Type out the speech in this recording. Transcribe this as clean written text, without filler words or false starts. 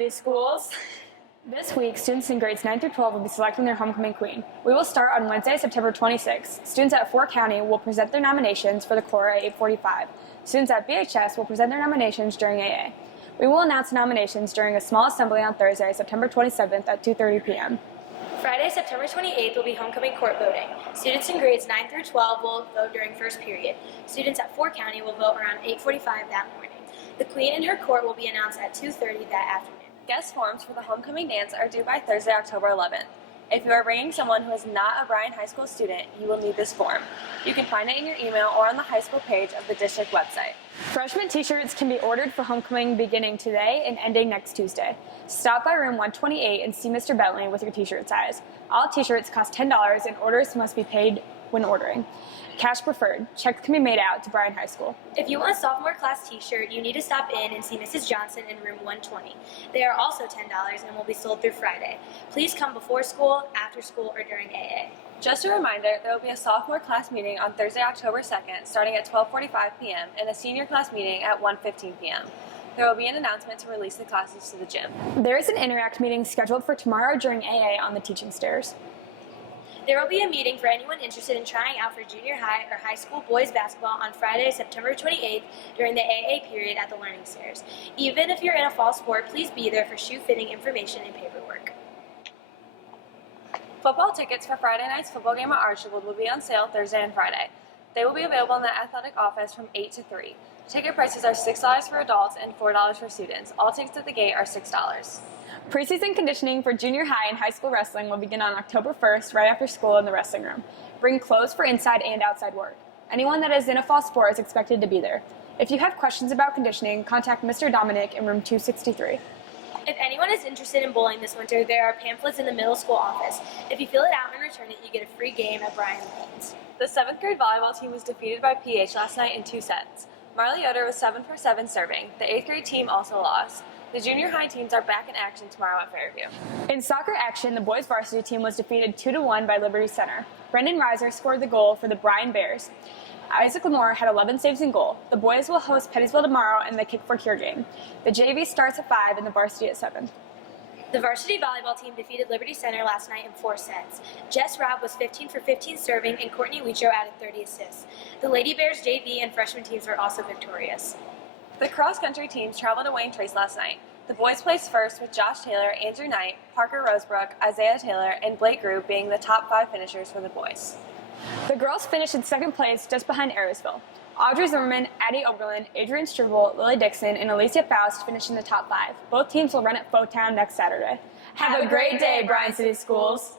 City Schools. This week, students in grades 9 through 12 will be selecting their homecoming queen. We will start on Wednesday, September 26th. Students at Fort County will present their nominations for the Corps at 8:45. Students at BHS will present their nominations during AA. We will announce nominations during a small assembly on Thursday, September 27th at 2:30 p.m. Friday, September 28th will be homecoming court voting. Students in grades 9 through 12 will vote during first period. Students at Fort County will vote around 8:45 that morning. The queen and her court will be announced at 2:30 that afternoon. Guest forms for the homecoming dance are due by Thursday, October 11th. If you are bringing someone who is not a Bryan High School student, you will need this form. You can find it in your email or on the high school page of the district website. Freshman t-shirts can be ordered for homecoming beginning today and ending next Tuesday. Stop by room 128 and see Mr. Bentley with your t-shirt size. All t-shirts cost $10 and orders must be paid when ordering. Cash preferred. Checks can be made out to Bryan High School. If you want a sophomore class t-shirt, you need to stop in and see Mrs. Johnson in room 120. They are also $10 and will be sold through Friday. Please come before school, after school, or during AA. Just a reminder, there will be a sophomore class meeting on Thursday, October 2nd, starting at 12:45 p.m. and a senior class meeting at 1:15 p.m. There will be an announcement to release the classes to the gym. There is an Interact meeting scheduled for tomorrow during AA on the teaching stairs. There will be a meeting for anyone interested in trying out for junior high or high school boys basketball on Friday, September 28th during the AA period at the Learning Stairs. Even if you're in a fall sport, please be there for shoe fitting information and paperwork. Football tickets for Friday night's football game at Archibald will be on sale Thursday and Friday. They will be available in the athletic office from 8 to 3. Ticket prices are $6 for adults and $4 for students. All tickets at the gate are $6. Preseason conditioning for junior high and high school wrestling will begin on October 1st right after school in the wrestling room. Bring clothes for inside and outside work. Anyone that is in a fall sport is expected to be there. If you have questions about conditioning, contact Mr. Dominic in room 263. If anyone is interested in bowling this winter, there are pamphlets in the middle school office. If you fill it out and return it, you get a free game at Bryan Lanes. The 7th grade volleyball team was defeated by PH last night in 2 sets. Marley Yoder was 7 for 7 serving. The 8th grade team also lost. The junior high teams are back in action tomorrow at Fairview. In soccer action, the boys varsity team was defeated 2-1 by Liberty Center. Brendan Reiser scored the goal for the Bryan Bears. Isaac Lamore had 11 saves in goal. The boys will host Pettysville tomorrow in the Kick for Cure game. The JV starts at 5 and the varsity at 7. The varsity volleyball team defeated Liberty Center last night in 4 sets. Jess Rabb was 15 for 15 serving, and Courtney Weicho added 30 assists. The Lady Bears JV and freshman teams were also victorious. The cross-country teams traveled to Wayne Trace last night. The boys placed first with Josh Taylor, Andrew Knight, Parker Rosebrook, Isaiah Taylor, and Blake Grew being the top 5 finishers for the boys. The girls finished in second place just behind Ayersville. Audrey Zimmerman, Addie Oberlin, Adrian Struble, Lily Dixon, and Alicia Faust finished in the top 5. Both teams will run at Fotown next Saturday. Have a great day, Bryan City Schools!